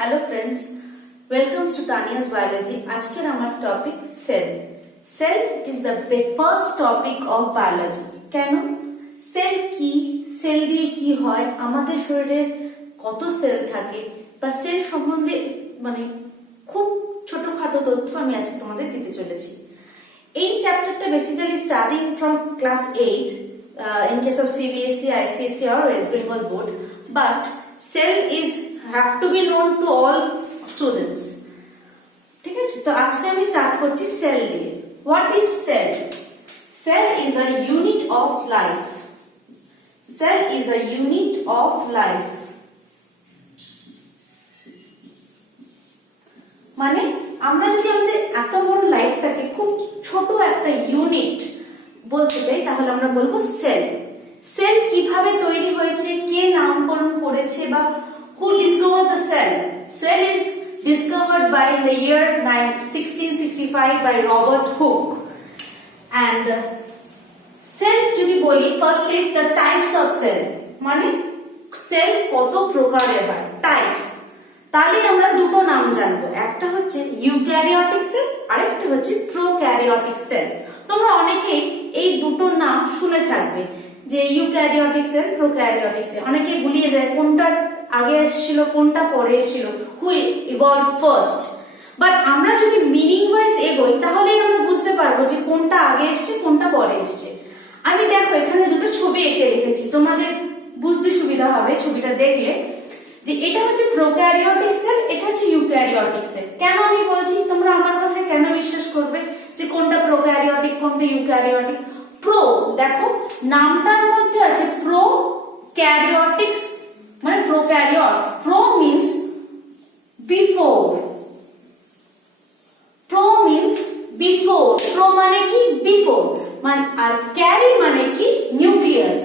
Hello friends, welcome to Tania's Biology. আজকের আমার topic cell. Cell is the first topic of biology. কেন? Cell কি, cell দিয়ে কি হয়, আমাদের শরীরে কত সেল থাকে বা সেল সম্বন্ধে খুব ছোটখাটো তথ্য আমি আজকে তোমাদের দিতে চলেছি। এই চ্যাপ্টারটা basically starting from class 8 in case of CBSE, ICSE or West Bengal board, but cell is have to be known to all students. ঠিক আছে, তো আজকে আমি স্টার্ট করছি সেল দিয়ে। What is cell? Cell is a unit of life. Cell is a unit of life. মানে আমরা যদি আমাদের এত বড় লাইফটাকে খুব ছোট একটা ইউনিট বলতে চাই তাহলে আমরা বলবো সেল। সেল কিভাবে তৈরি হয়েছে, কে নামকরণ করেছে বা who discovered the cell? Cell is discovered by the year 1665 by Robert Hooke. And cell যদি বলি first is the types of cell. মানে সেল কত প্রকারের হয়, টাইপস। তাহলে আমরা দুটো নাম জানবো, একটা হচ্ছে ইউক্যারিওটিক সেল আর একটা হচ্ছে প্রোক্যারিওটিক সেল। তোমরা অনেকেই এই দুটো নাম শুনে থাকবে যে ইউক্যারিওটিক সেল, প্রোক্যারিওটিক সেল। অনেকে গুলিয়ে যায় কোনটা আগে এসেছিল কোনটা পরে এসেছিল, হু ইভলভড ফার্স্ট। বাট আমরা যদি মিনিং ওয়াইজ এগোই তাহলেই আমরা বুঝতে পারবো যে কোনটা আগে এসছে কোনটা পরে এসছে। আমি দেখো এখানে দুটো ছবি এঁকে রেখেছি, তোমাদের বুঝতে সুবিধা হবে ছবিটা দেখলে যে এটা হচ্ছে প্রোক্যারিওটিক সেল, এটা হচ্ছে ইউক্যারিওটিক সেল। কেন আমি বলছি, তোমরা আমার কথায় কেন বিশ্বাস করবে যে কোনটা প্রোক্যারিওটিক কোনটা ইউক্যারিওটিক? প্রো, দেখো নামটার মধ্যে আছে প্রো ক্যারিওটিক্স, মানে prokaryote. Pro means before, pro means before, pro মানে কি বিফোর, মানে আর ক্যারি মানে কি নিউক্লিয়াস,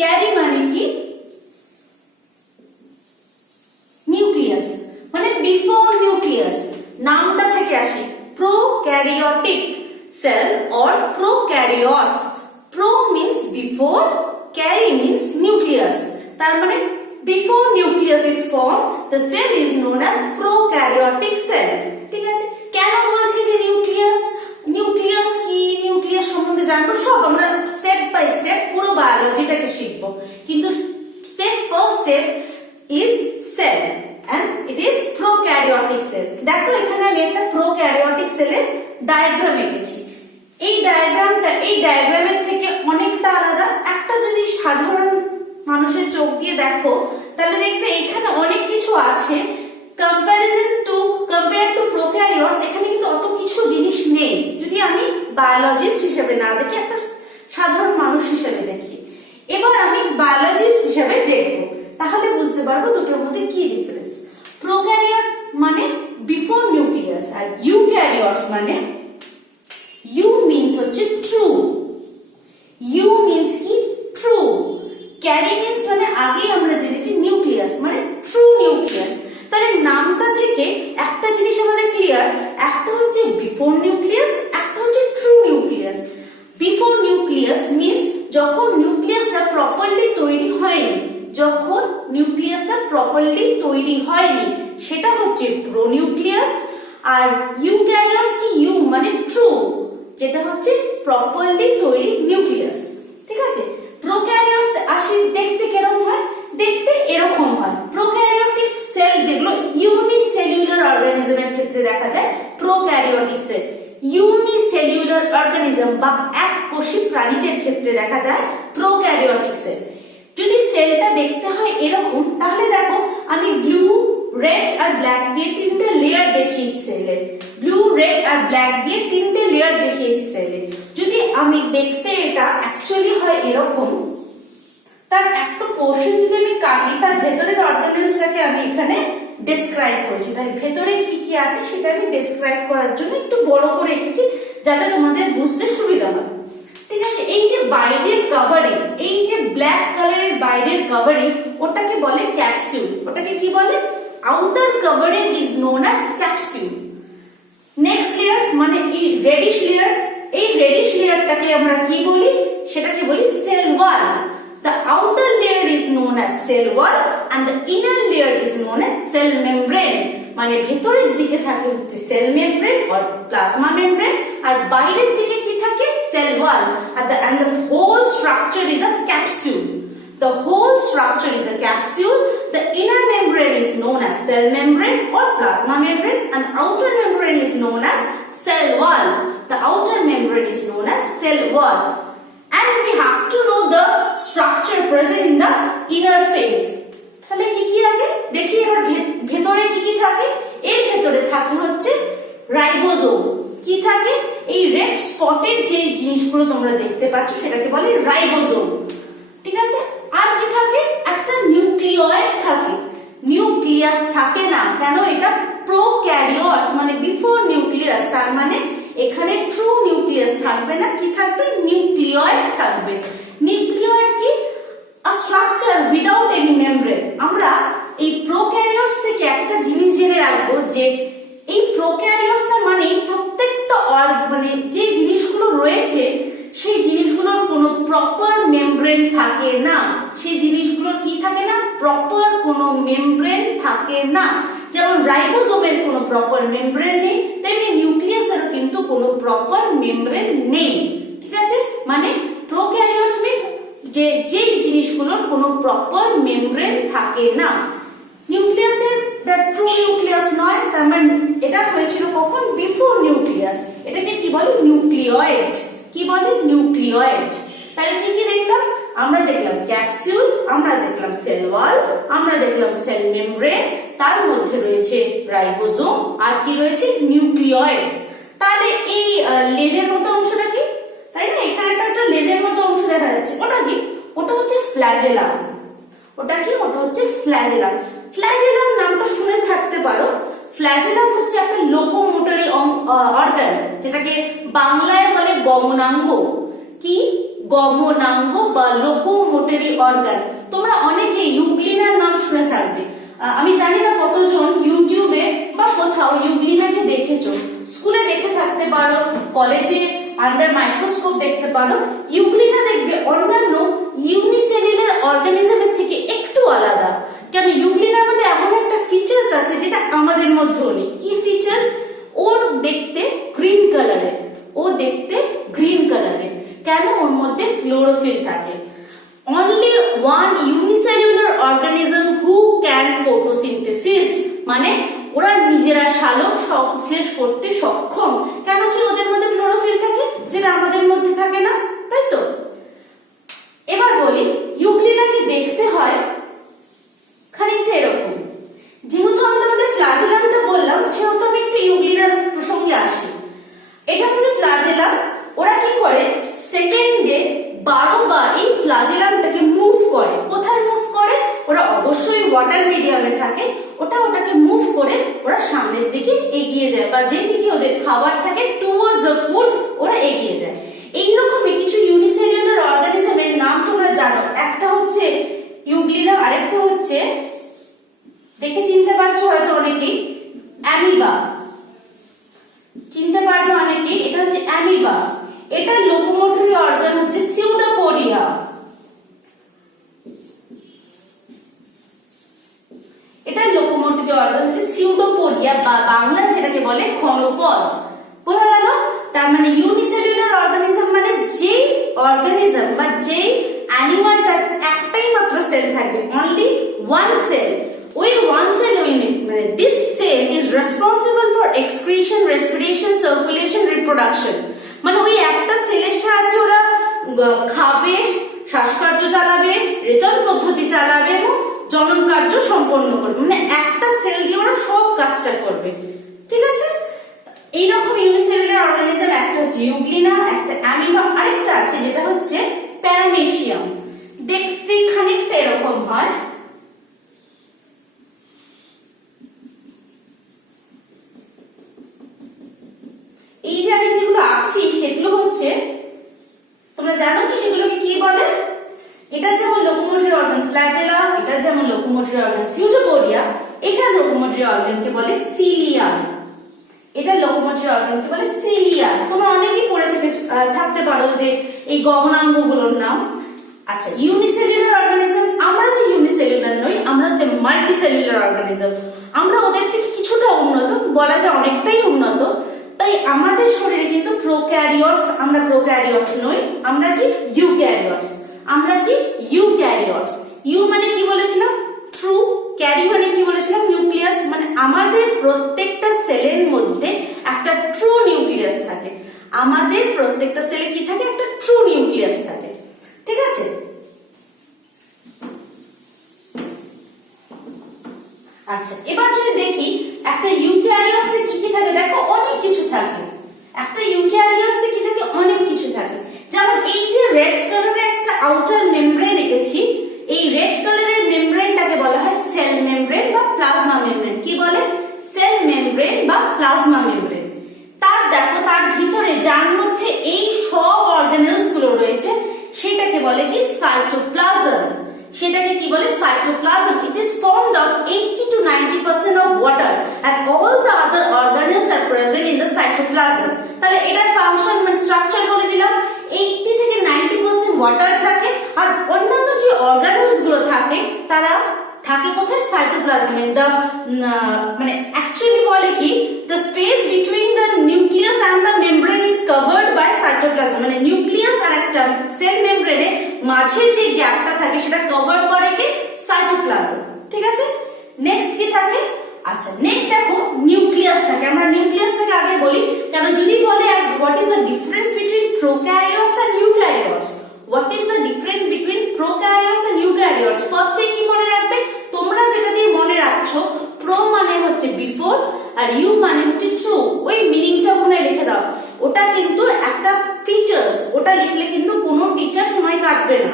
ক্যারি মানে কি নিউক্লিয়াস, মানে বিফোর নিউক্লিয়াস। নামটা থেকে আসে prokaryotic cell or prokaryotes. Pro means before, carry means nucleus. তার মানে before nucleus is formed, the cell is known as prokaryotic cell. ঠিক আছে, কেন বলছি যে নিউক্লিয়াস? নিউক্লিয়াস কি, নিউক্লিয়াস সম্বন্ধে জানবো সব আমরা স্টেপ বাই স্টেপ পুরো বায়োলজিটাকে শিখবো, কিন্তু first step is sell and it is prokaryotic cell. দেখো এখানে আমি একটা prokaryotic সেলের ডায়াগ্রাম এঁকেছি। এই ডায়াগ্রামের থেকে অনেকটা আলাদা। একটা যদি সাধারণ মানুষের চোখ দিয়ে দেখো তাহলে দেখবে এখানে অনেক কিছু আছে, কম্পেয়ার টু প্রোক্যারিওটস এখানে কিন্তু অত কিছু জিনিস নেই। যদি আমি বায়োলজিস্ট হিসেবে না দেখি, একটা সাধারণ মানুষ হিসেবে দেখি, এবার আমি বায়োলজিস্ট হিসেবে দেখবো, তাহলে বুঝতে পারবো দুটোর মধ্যে কি ডিফারেন্স। প্রোক্যারিওট মানে বিফোর নিউক্লিয়াস আর ইউক্যারিওটস মানে ইউ মিন্স হচ্ছে ট্রু, ইউ মিন্স কি ট্রু, ক্যারি মিন্স মানে আগে আমরা জেনেছি নিউক্লিয়াস মানে ট্রু নিউক্লিয়াস। তাহলে নামটা থেকে একটা জিনিস আমাদের ক্লিয়ার, একটা হচ্ছে বিফোর নিউক্লিয়াস, একটা হচ্ছে true nucleus. Before nucleus means যখন নিউক্লিয়াসটা প্রপারলি তৈরি হয়নি, যখন নিউক্লিয়াসটা প্রপারলি তৈরি হয়নি সেটা হচ্ছে প্রোনিউক্লিয়াস। আর ইউক্যারিওটস কি, ইউ মানে ট্রু, যেটা হচ্ছে প্রপারলি তৈরি নিউক্লিয়াস। ঠিক আছে, প্রোক্যারিওটস আসি দেখতে কেরকম হয়, দেখতে এরকম হয়। প্রোক্যারিওটিক সেল যেগুলো ইউনিসেলুলার অর্গানিজমের ক্ষেত্রে দেখা যায় প্রোক্যারিওটিক সেল, ইউনিসেলুলার অর্গানিজম বা এককোষী প্রাণীদের ক্ষেত্রে দেখা যায় প্রোক্যারিওটিক সেল। যদি সেলটা দেখতে হয় এরকম, তাহলে দেখো আমি ব্লু, রেড আর ব্ল্যাক দিয়ে তিনটে লেয়ার দেখিয়েছি সেলের, ব্লু, রেড আর ব্ল্যাক দিয়ে তিনটে লেয়ার দেখিয়েছি সেলের। যদি আমি দেখতে এটা অ্যাকচুয়ালি হয় এরকম, তার একটা পোর্শন যদি আমি কাটি, তার ভেতরের অর্গানেলসটাকে আমি এখানে ডেসক্রাইব করেছি। তাই ভেতরে কি কি আছে সেটা আমি ডেসক্রাইব করার জন্য একটু বড় করে রেখেছি যাতে তোমাদের বুঝতে সুবিধা হয়। ঠিক আছে, এই যে বাইরের কভারিং, এই যে ব্ল্যাক কালারের বাইরের কভারিং, ওটাকে বলে ক্যাপসুল। ওটাকে কি বলে? Outer covering is known as capsule. Next layer মানে এই রেডিশ লেয়ার, এই রেডিশ লেয়ারটাকে আমরা কি বলি? সেটাকে বলি cell wall. The outer layer is known as cell wall and the inner layer is known as cell membrane. মানে ভেতরের দিকে থাকে হচ্ছে cell membrane or plasma membrane, আর বাইরের দিকে কি থাকে cell wall, and the whole structure is a capsule. The whole structure is a capsule. The inner membrane is known as cell membrane or plasma membrane, and the outer membrane is known as cell wall. The outer membrane is known as cell wall. And we have to know the structure present in the inner phase. তাহলে কি কি থাকে দেখি এবার, ভেতরে কি কি থাকে, এর ভেতরে থাকে হচ্ছে রাইবোজোম। কি থাকে, এই রেড স্পটেড যে জিনিসগুলো তোমরা দেখতে পাচ্ছ সেটাকে বলে রাইবোজোম, ঠিক আছে। আর কি থাকে, একটা নিউক্লিয়য়েড থাকে, নিউক্লিয়াস থাকে না, কেন, এটা প্রোক্যারিওট মানে বিফোর নিউক্লিয়াস, তার মানে এখানে ট্রু নিউক্লিয়াস থাকবে না, কি থাকবে, নিউক্লিয়য়েড থাকবে। নিউক্লিয়য়েড কি, a structure without any membrane. আমরা এই প্রোক্যারিওটস থেকে একটা জিনিস জেনে রাখবো যে এই প্রোক্যারিওটসটা মানে প্রত্যেকটা মানে যে জিনিসগুলো রয়েছে সেই জিনিসগুলোর কোনো প্রপার মেমব্রেন থাকে না, সেই জিনিসগুলোর কি থাকে না, প্রপার কোনো মেমব্রেন থাকে না। যেমন রাইবোজোমের কোনো প্রপার মেমব্রেন নেই, তেমনি নিউক্লিয়াসেরও কিন্তু কোনো প্রপার মেমব্রেন নেই, ঠিক আছে। মানে প্রোক্যারিওটস মিন্স যে জিনিসগুলোর কোনো প্রপার মেমব্রেন থাকে না। নিউক্লিয়াসের ট্রু নিউক্লিয়াস নয়, তার মানে এটা হয়েছিল কখন, বিফোর নিউক্লিয়াস, এটাকে কি বলে, নিউক্লিয়য়েড। কি বলে, নিউক্লিয়য়েড। তাহলে কি কি দেখলাম, আমরা দেখলাম ক্যাপসুল, আমরা দেখলাম সেল ওয়াল, আমরা দেখলাম সেল মেমব্রেন, তার মধ্যে রয়েছে রাইবোজোম, আর কি রয়েছে, নিউক্লিয়য়েড। তাহলে এই লেজের মতো অংশটা কি, তাই না, এখানে একটা লেজের মতো অংশ দেখা যাচ্ছে, ওটা কি, ওটা হচ্ছে ফ্ল্যাজেলাম। ওটা কি, ওটা হচ্ছে ফ্ল্যাজেলাম। ফ্ল্যাজেলাম নামটা শুনে থাকতে পারো। ফ্ল্যাজেলাম হচ্ছে একটা লোকোমোটরি অর্গান, যেটাকে বাংলায় বলে গমনাঙ্গ। কি, গমনাঙ্গ বা লোকোমোটরি অর্গান। তোমরা অনেকে ইউগ্লিনার নাম শুনে থাকবে, আমি জানি না কতজন ইউটিউবে বা কোথাও ইউগ্লিনাকে দেখেছো, স্কুলে দেখে থাকতে পারো, কলেজে আন্ডার মাইক্রোস্কোপ দেখতে পারো। ইউগ্লিনা দেখবে অন্যান্য ইউনিসেলুলার অর্গানিজমের থেকে একটু আলাদা, কারণ ইউগ্লিনার মধ্যে এমন একটা ফিচার্স আছে যেটা আমাদের মধ্যেও নেই। কি ফিচার্স, ওর দেখতে গ্রিন কালারের, ও দেখতে গ্রিন কালারের, কেন, ওর মধ্যে ক্লোরোফিল থাকে। Only one unicellular organism who can photosynthesis, মানে ওরা নিজেরা সালোক সংশ্লেষ করতে সক্ষম, কেন কি, ওদের মধ্যে ক্লোরোফিল থাকে যেটা আমাদের মধ্যে থাকে না, তাই তো। এবার বলি ইউগ্লিনাকে দেখতে হয় খানিকটা এরকম। যেহেতু আমরা আমাদের ফ্ল্যাজেলামটা বললাম, সেহেতু আমি একটু ইউগ্লিনার প্রসঙ্গে আসি। এটা হচ্ছে ফ্ল্যাজেলাম। ওরা কি করে, সেকেন্ডে 12 বার এই ফ্ল্যাজেলামটাকে মুভ করে। কোথায় মুভ করে, ওরা অবশ্যই ওয়াটার মিডিয়ামে থাকে, ওটাকে মুভ করে ওরা সামনের দিকে এগিয়ে যায়, বা যেদিকে ওদের খাবার থাকে টুয়ার্ডস দ্য ফুড ওরা এগিয়ে যায়। এইরকমই কিছু ইউনিসেলুলার অর্গানিজমের নাম তোমরা জানো, একটা হচ্ছে ইউগ্লিনা, আরেকটা হচ্ছে দেখে চিনতে পারছো হয়তো অনেকেই, অ্যামিবা। চিনতে পারবে অনেকেই, এটা হচ্ছে অ্যামিবা। এটা লোকোমোটরি অর্গান হচ্ছে সিউডোপোডিয়া। এটা লোকোমোটরি অর্গান হচ্ছে সিউডোপোডিয়া, বা বাংলা যেটাকে বলে ক্ষণপদ। বোঝা গেল, তার মানে ইউনিসেলুলার অর্গানিজম মানে যেই অর্গানিজম বা যেই অ্যানিমালটার একটাই মাত্র সেল থাকবে, অনলি ওয়ান সেল। ওই ওয়ান সেল ইউনিট মানে this cell is responsible for excretion, respiration, circulation, reproduction. মানে ওই একটা সেলের সাহায্যে ওরা খাবে, শ্বাসকার্য চালাবে, রেচন পদ্ধতি চালাবে এবং জনন কার্য সম্পন্ন করবে। মানে একটা সেল দিয়ে ওরা সব কাজটা করবে, ঠিক আছে। এইরকম ইউনিসেলুলার অর্গানিজম একটা হচ্ছে ইউগ্লিনা, একটা অ্যামিবা, আরেকটা আছে যেটা হচ্ছে প্যারামেসিয়াম। দেখতে খানিকটা এরকম হয়। এই যে আমি যেগুলো আঁকছি সেগুলো হচ্ছে, তোমরা জানো কি সেগুলোকে কি বলে? এটা যেমন লোকোমোটরি অর্গান ফ্ল্যাজেলা, এটা যেমন লোকোমোটরি অর্গান সিউডোপোডিয়া, এটা লোকোমোটরি অর্গানকে বলে সিলিয়া। এটা লোকোমোটরি অর্গানকে বলে সিলিয়া। তোমরা অনেকেই পড়ে থাকতে পারো যে এই গমনাঙ্গগুলোর নাম। আচ্ছা, ইউনিসেলুলার অর্গানিজম, আমরা তো ইউনিসেলুলার নই, আমরা হচ্ছে মাল্টিসেলুলার অর্গানিজম। আমরা ওদের থেকে কিছুটা উন্নত, বলা যায় অনেকটাই উন্নত। তাই আমাদের শরীরে কিন্তু প্রোক্যারিওটস, আমরা প্রোক্যারিওটস নই, আমরা কি ইউক্যারিওটস। আমরা কি ইউক্যারিওটস। ইউ মানে কি বলেছিলাম? ট্রু। ক্যারি মানে কি বলেছিলাম? নিউক্লিয়াস। মানে আমাদের প্রত্যেকটা সেলের মধ্যে একটা ট্রু নিউক্লিয়াস থাকে। আমাদের প্রত্যেকটা সেলে কি থাকে? একটা ট্রু নিউক্লিয়াস থাকে। ঠিক আছে? আচ্ছা, এবার যদি দেখি একটা ইউক্যারিওটসে কি কি থাকে, দেখো অনেক কিছু থাকে। একটা ইউক্যারিওটসে কি থাকে? অনেক কিছু থাকে। যেমন এই যে রেড কালারের একটা আউটার মেমব্রেন এঁকেছি, এই রেড কালারের মেমব্রেনটাকে বলা হয় সেল মেমব্রেন বা প্লাজমা মেমব্রেন। কি বলে? সেল মেমব্রেন বা প্লাজমা মেমব্রেন। তার দেখো তার ভিতরে যার মধ্যে এই সব অর্গানেলস গুলো রয়েছে সেটাকে বলে কি? সাইটোপ্লাজম। সেটাকে কি বলে? Cytoplasm. It is formed of 80 to 90% of water and all the other organelles are present in the cytoplasm. তাহলে এটার ফাংশন মানে স্ট্রাকচার বলে দিলাম। 80 থেকে 90% ওয়াটার থাকে, আর অন্যান্য যে অর্গানেলস গুলো থাকে তারা থাকে কোথায়? সাইটোপ্লাজমে। মানে অ্যাকচুয়ালি বলে কি, the space between the nucleus and the membrane is covered by cytoplasm. মানে নিউক্লিয়াস আর একটা সেল মেমব্রেনে মাঝের যে গ্যাপটা থাকে সেটা কভার করে কি? সাইটোপ্লাজম। ঠিক আছে? নেক্সট কি থাকে? আচ্ছা, নেক্সট দেখো নিউক্লিয়াস থাকে। আমরা নিউক্লিয়াসটাকে আগে বলি, কেন যদি বলে what is the difference between prokaryotes and eukaryotes. What is the difference between prokaryotes and eukaryotes? ফার্স্টে কি মনে রাখবে? তোমরা যেটা দিয়ে মনে রাখছো, প্রো মানে হচ্ছে বিফোর আর ইউ মানে হচ্ছে ট্রু। ওই মিনিংটা ওখানে লিখে দাও। ওটা কিন্তু একটা ফিচার্স, ওটা লিখলে কিন্তু কোনো টিচার তোমায় কাটবে না।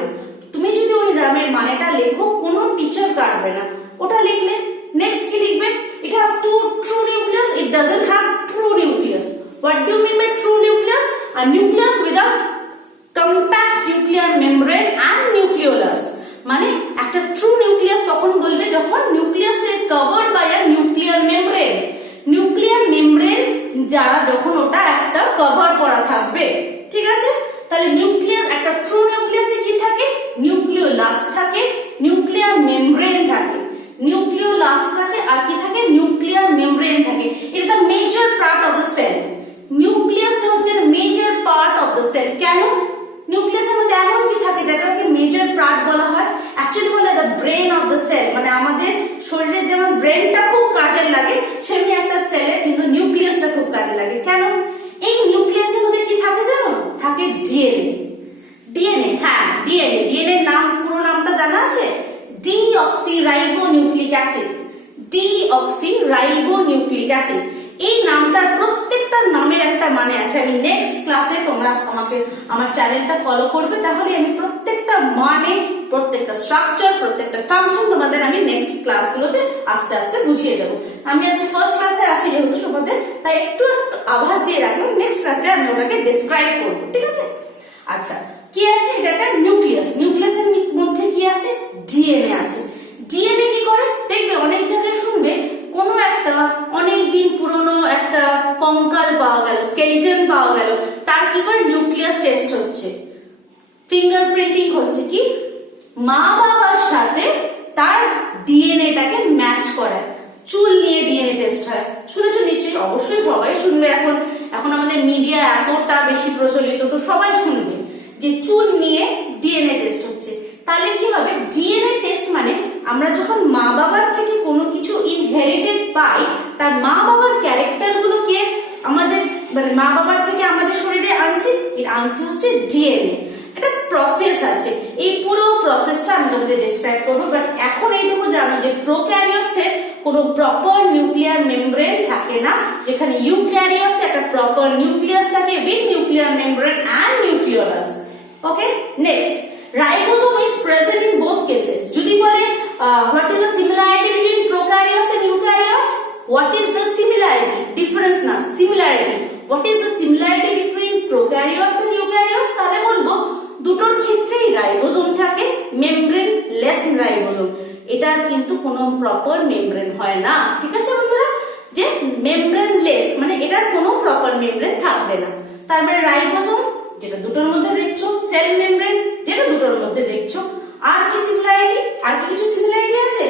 তুমি যদি ওই নামের মানেটা লেখো, কোনো টিচার কাটবে না, ওটা লিখলে। নেক্সট কি লিখবে? It has to true nucleus, it doesn't have true nucleus. What do you mean by true nucleus? A nucleus without compact nuclear membrane and nucleolus. মানে একটা ট্রু নিউক্লিয়াস তখন বলবে যখন নিউক্লিয়াসটা is covered by a nuclear membrane. Nuclear membrane দ্বারা যখন ওটা একটা কভার করা থাকবে। ঠিক আছে? তাহলে নিউক্লিয়াস, একটা ট্রু নিউক্লিয়াসে কি থাকে? নিউক্লিওলাস থাকে, নিউক্লিয়ার মেমব্রেন থাকে। নিউক্লিওলাস থাকে আর কি থাকে? নিউক্লিয়ার মেমব্রেন থাকে। It is the major part of the cell. নিউক্লিয়াসটা হচ্ছে major part of the cell. কেন? নিউক্লিয়াসের মধ্যে এমন কি থাকে যেটাকে মেজর পার্ট বলা হয়? অ্যাকচুয়ালি বলে the brain of the cell. মানে আমাদের শরীরের যেমন ব্রেনটা খুব কাজে লাগে, সেমনি একটা সেলের কিন্তু নিউক্লিয়াসটা খুব কাজে লাগে। কেন? এই নিউক্লিয়াসের মধ্যে কি থাকে জানো? থাকে ডিএনএ। ডিএনএ, হ্যাঁ ডিএনএ। ডিএনএ নাম, পুরো নামটা জানা আছে? Deoxyribonucleic acid. Deoxyribonucleic acid. এই নামটার প্রত্যেকটা নামের একটা মানে আছে। আমি নেক্সট ক্লাসে, তোমরা আমাকে আমার চ্যানেলটা ফলো করবে, তাহলে আমি প্রত্যেকটা মানে, প্রত্যেকটা স্ট্রাকচার, প্রত্যেকটা ফাংশন তোমাদের আমি নেক্সট ক্লাসগুলোতে আস্তে আস্তে বুঝিয়ে দেবো। আমি আজকে ফার্স্ট ক্লাসে আসি যেহেতু তোমাদের, তাই একটু আভাস দিয়ে রাখলাম। নেক্সট ক্লাসে আমি ওটাকে ডেসক্রাইব করবো। ঠিক আছে? আচ্ছা, কি আছে? এটা একটা নিউক্লিয়াস। নিউক্লিয়াসের মধ্যে কি আছে? ডিএনএ আছে। ডিএনএ কি করে? দেখবে অনেক জায়গায় শুনবে কোনো একটা অনেক দিন পুরনো একটা কঙ্কাল পাওয়া গেল, স্কেলিটন পাওয়া গেল, তার কি করে? নিউক্লিয়াস টেস্ট হচ্ছে, ফিঙ্গারপ্রিন্টিং হচ্ছে। কি? মা বাবার সাথে তার ডিএনএটাকে ম্যাচ করায়। চুল নিয়ে ডিএনএ টেস্ট হয়, শুনেছো নিশ্চয়ই? অবশ্যই সবাই শুনবে। এখন আমাদের মিডিয়া এতটা বেশি প্রচলিত, তো সবাই শুনবে যে চুল নিয়ে ডিএনএ টেস্ট হচ্ছে। তাহলে কি হবে? ডিএনএ টেস্ট মানে আমরা যখন মা বাবার থেকে কোনো কিছু ইনহেরিটেড পাই, তার মা বাবার ক্যারেক্টার গুলোকে আমাদের মানে মা বাবার থেকে আমাদের শরীরে আনছি, আনছি হচ্ছে ডিএনএ। একটা প্রসেস আছে, এই পুরো প্রসেসটা আমি তোমাদের ডেসক্রাইব করবো। বাট এখন এইটুকু জানো যে প্রোক্যারিওটসের কোনো প্রপার নিউক্লিয়ার মেমব্রেন থাকে না, যেখানে ইউক্যারিওটস একটা প্রপার নিউক্লিয়াস থাকে with nuclear membrane and nucleolus. Okay, next, ribosome is present in both cases. যদি বলে what is the similarity between prokaryotes and eukaryotes? What is the similarity? Difference না, similarity. What is the similarity between prokaryotes and eukaryotes? তাহলে বলবো দুটোর ক্ষেত্রেই ribosome থাকে, membrane less ribosome. এটার কিন্তু কোনো প্রপার মেমব্রেন হয় না। ঠিক আছে বন্ধুরা? যে মেমব্রেন লেস মানে এটার কোনো প্রপার মেমব্রেন থাকবে না। তার মানে রাইবোসোম যেটা দুটোর মধ্যে দেখছো, সেল মেমব্রেন যেটা দুটোর মধ্যে দেখছো, আর কি সিমিলারিটি, আর কি কিছু সিমিলারিটি আছে?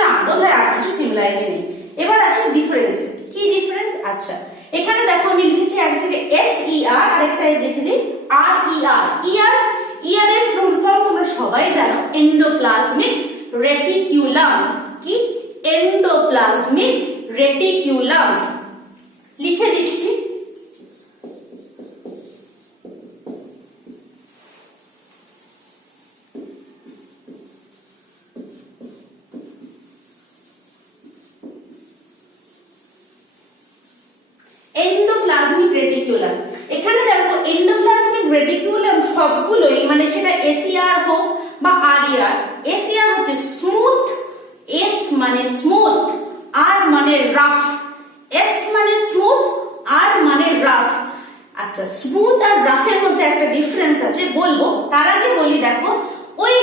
না, বোধহয় আর কিছু সিমিলারিটি নেই। এবার আসে ডিফারেন্স। কি ডিফারেন্স? আচ্ছা, এখানে দেখো আমি লিখেছি এক জায়গায় SER, আরেকটা দেখেছি RER। ER এর ফুল ফর্ম তোমরা সবাই জানো, এন্ডোপ্লাজমিক রেটিকুলাম। কি? Endoplasmic reticulum. লিখে দিচ্ছি। Endoplasmic reticulum. এখানে দেখো এন্ডোপ্লাজমিক রেটিকুলাম সবগুলোই, মানে সেটা SER হোক বা RER। SER হচ্ছে স্মুথ, S মানে স্মুথ, R মানে রাফ। S মানে স্মুথ, R মানে রাফ। আচ্ছা, স্মুথ আর রাফের মধ্যে একটা ডিফারেন্স আছে, বলবো। তার আগে বলি, দেখো ওই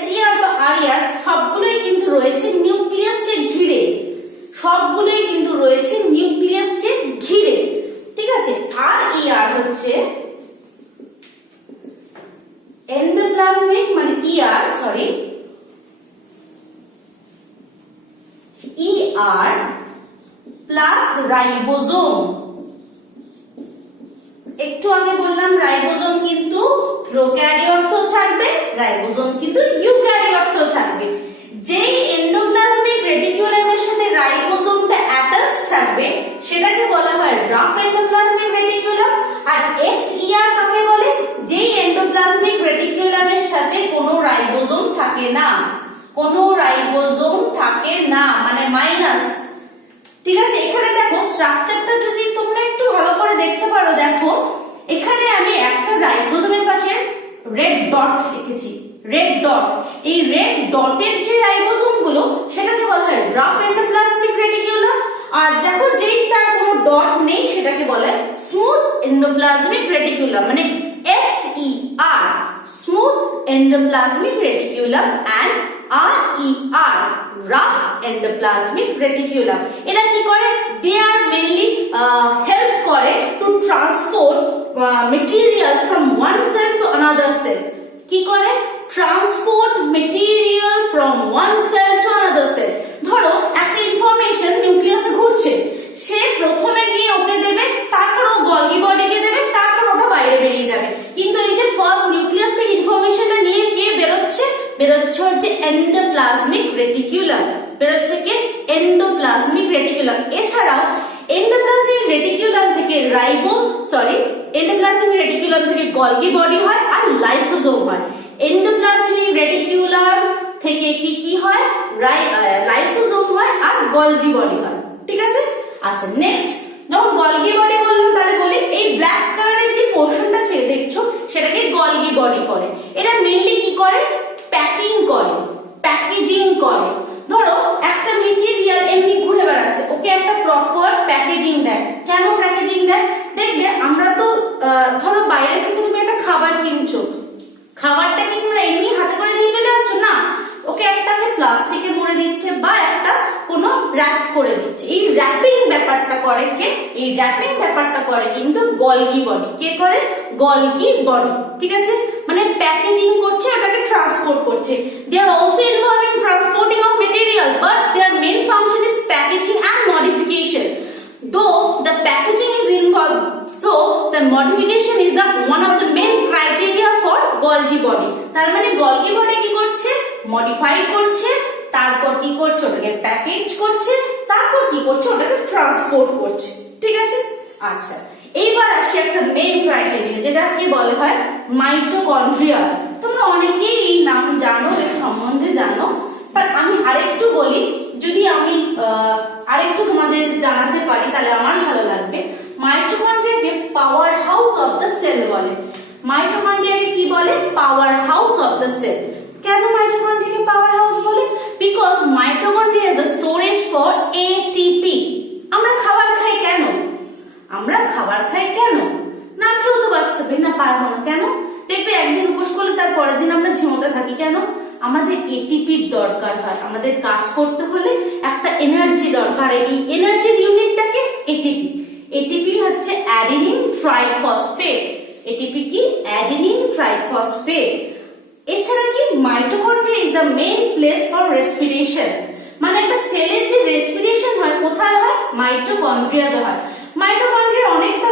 SER বা RER সবগুলোই কিন্তু রয়েছে নিউক্লিয়াসকে ঘিরে, সবগুলোই কিন্তু রয়েছে নিউক্লিয়াসকে ঘিরে, ঠিক আছে। RER হচ্ছে এন্ডোপ্লাজমিক, মানে ER প্লাস রাইবোজোম। একটু আগে বললাম রাইবোজোম কিন্তু প্রোক্যারিওটসও থাকবে, রাইবোজোম কিন্তু ইউক্যারিওটসও থাকবে। যেই এন্ডোপ্লাজমিক রেটিকুলামের সাথে রাইবোজোমটা অ্যাটাচ থাকবে সেটাকে বলা হয় রাফ এন্ডোপ্লাজমিক রেটিকুলাম। আর SER কাকে বলে? যেই এন্ডোপ্লাজমিক রেটিকুলামের সাথে কোনো রাইবোজোম থাকে না, কোনো রাইবোজোম থাকে না, মানে মাইনাস, ঠিক আছে। এখানে দেখো স্ট্রাকচারটা যদি তোমরা একটু ভালো করে দেখতে পারো, দেখো এখানে আমি একটা রাইবোজোমের পাশে রেড ডট লিখেছি, রেড ডট। এই রেড ডটের যে রাইবোজোম গুলো সেটাকে বলা হয় রাফ এন্ডোপ্লাজমিক রেটিকুলাম। আর দেখো যেটার কোনো ডট নেই সেটাকে বলা হয় স্মুথ এন্ডোপ্লাজমিক রেটিকুলাম, মানে SER, smooth endoplasmic reticulum, and RER, rough endoplasmic reticulum. এরা কি করে? দে আর মেইনলি হেল্প করে to transport material from one cell to another cell. কি করে? Transport material from one cell to another cell. ধরো একটা information নিউক্লিয়াসে ঘুরছে, সে প্রথমে গিয়ে ওকে দেবে, তারপর ও গলগি বডিকে দেবে, তারপর ওটা বাইরে বেরিয়ে যাবে। কিন্তু এই যে ফার্স্ট নিউক্লিয়াস থেকে ইনফরমেশনটা নিয়ে কে বেরোচ্ছে? বেরোচ্ছে হচ্ছে এন্ডোপ্লাজমিক রেটিকুলাম, বেরোচ্ছে কে? Endoplasmic reticulum. এছাড়াও এন্ডোপ্লাজমিক রেটিকুলাম থেকে এন্ডোপ্লাজমিক রেটিকুলাম থেকে গলগি বডি হয় আর লাইসোজোম হয়। এন্ডোপ্লাজমিক রেটিকুলাম থেকে কি কি হয়? লাইসোজোম হয় আর গলজি বডি হয়, ঠিক আছে। আচ্ছা, নেক্সট যখন গলগি বডি বললাম তাহলে বলি এই ব্ল্যাক কালারের যে পোর্শনটা সে দেখছো সেটাকে গলগি বডি করে। এটা মেইনলি কি করে? প্যাকিং করে, প্যাকেজিং করে। ধরো একটা মেটেরিয়াল এমনি ঘুরে বেড়াচ্ছে, ওকে একটা প্রপার প্যাকেজিং দেয়। কেন প্যাকেজিং দেয়? দেখবে আমরা তো ধরো বাইরে থেকে তুমি একটা খাবার কিনছো, খাবারটা কি তোমরা এমনি হাতে করে নিয়ে চলে আসছো? না, ওকে একটাকে প্লাস্টিকে ভরে দিচ্ছে বা একটা কোনো র‍্যাপ করে দিচ্ছে। এই র‍্যাপিং ব্যাপারটা করে কে? এই র‍্যাপিং ব্যাপারটা করে কিন্তু গলগি বডি। কে করে? গলগি বডি, ঠিক আছে। মানে প্যাকেজিং করছে, ওটাকে ট্রান্সপোর্ট করছে। They are also involve in transporting of material, but their main function is packaging and modification. Though the packaging is involved, so the modification is the one of the main criteria for Golgi body. তার মানে Golgi body কি করছে? Modify করছে, তারপর কি করছে? ওটাকে package করছে, তারপর কি করছে? ওটাকে ট্রান্সপোর্ট করছে, ঠিক আছে। আচ্ছা, এইবার আসি একটা মেইন ক্রাইটেরিয়া, যেটা কি বলা হয় মাইটোকন্ড্রিয়া। তোমরা অনেকেই এই নাম জানো, এর সম্বন্ধে জানো, বাট আমি আরেকটু বলি, যদি আমি আরেকটু তোমাদের জানাতে পারি তাহলে আমার ভালো লাগবে। মাইটোকন্ড্রিয়াকে power house of the cell বলে। মাইটোকন্ড্রিয়াকে কি বলে? Power house of the cell. কেন মাইটোকন্ড্রিয়াকে পাওয়ার হাউস বলে? Because mitochondria is a storage for ATP। আমরা খাবার খাই কেন? আমরা খাবার খাই কেন? না খেয়েও তো বাঁচতে পারি না, পারবো না। কেন? দেখবে একদিন উপোস করলে তার পরের দিন আমরা ঝিমোতে থাকি। কেন? আমাদের এটিপির দরকার হয়। আমাদের কাজ করতে হলে একটা এনার্জি দরকার। এই এনার্জির ইউনিটটাকে এটিপি। এটিপি হচ্ছে অ্যাডিনিন ট্রাইফসফেট। এটিপি কি? Adenine triphosphate. এছাড়া কি mitochondria is the main place for respiration, মানে একটা সেলের যে রেসপিরেশন হয় কোথায় হয়, মাইটোকন্ড্রিয়াতে হয়। মাইটোকন্ড্রিয়ার অনেকটা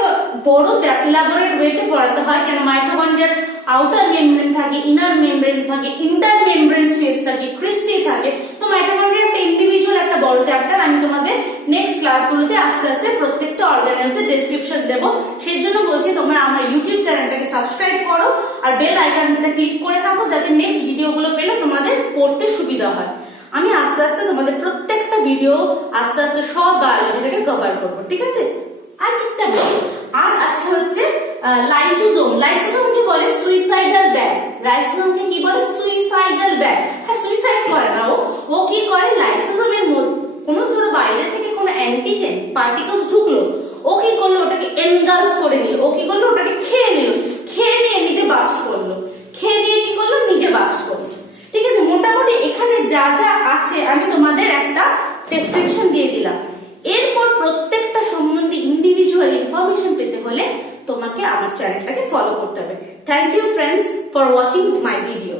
বড় ইলাবোরেট ওয়েতে পড়াতে হয়, কেন মাইটোকন্ড্রিয়ার আউটার মেমব্রেন থাকে, ইনার মেমব্রেন থাকে, ইন্টার মেমব্রেন স্পেস থাকে, ক্রিস্টি থাকে। তো মাইটোকন্ড্রিয়া একটা ইন্ডিভিজুয়াল একটা বড় চ্যাপ্টার। আমি তোমাদের নেক্সট ক্লাসগুলোতে আস্তে আস্তে প্রত্যেকটা অর্গানেলসের ডেসক্রিপশন দেব। সেই জন্য বলছি তোমরা আমার ইউটিউব চ্যানেলটাকে সাবস্ক্রাইব করো আর বেল আইকনটাতে ক্লিক করে থাকো, যাতে নেক্সট ভিডিওগুলো পেলে তোমাদের পড়তে সুবিধা হয়। আমি আস্তে আস্তে তোমাদের প্রত্যেকটা ভিডিও আস্তে আস্তে সব বায়োলজিটাকে কভার করবো, ঠিক আছে? আর ঠিকটা আর আচ্ছা হচ্ছে লাইসোজোম। লাইসোজোম কি বলে? Suicidal bag. লাইসোজোমকে কি বলে? Suicidal bag. হ্যাঁ, সুইসাইড করে না, ও কি করে, লাইসোজোমের মধ্যে কোনো ধরো বাইরে থেকে কোনো অ্যান্টিজেন পার্টিকলস ঢুকলো, ও কি করলো, ওটাকে এনগালফ করে নিল, ও কি করলো, ওটাকে খেয়ে নিল, খেয়ে নিয়ে নিজে বাস্ট করলো, খেয়ে নিয়ে কি করলো, নিজে বাস্ট করলো। ঠিক আছে, মোটামুটি এখানে যা যা আছে আমি তোমাদের একটা ডেসক্রিপশন দিয়ে দিলাম। এরপর প্রত্যেকটা সম্বন্ধে ইন্ডিভিজুয়াল ইনফরমেশন পেতে হলে তোমাকে আমার চ্যানেলটাকে ফলো করতে হবে। Thank you friends for watching my video.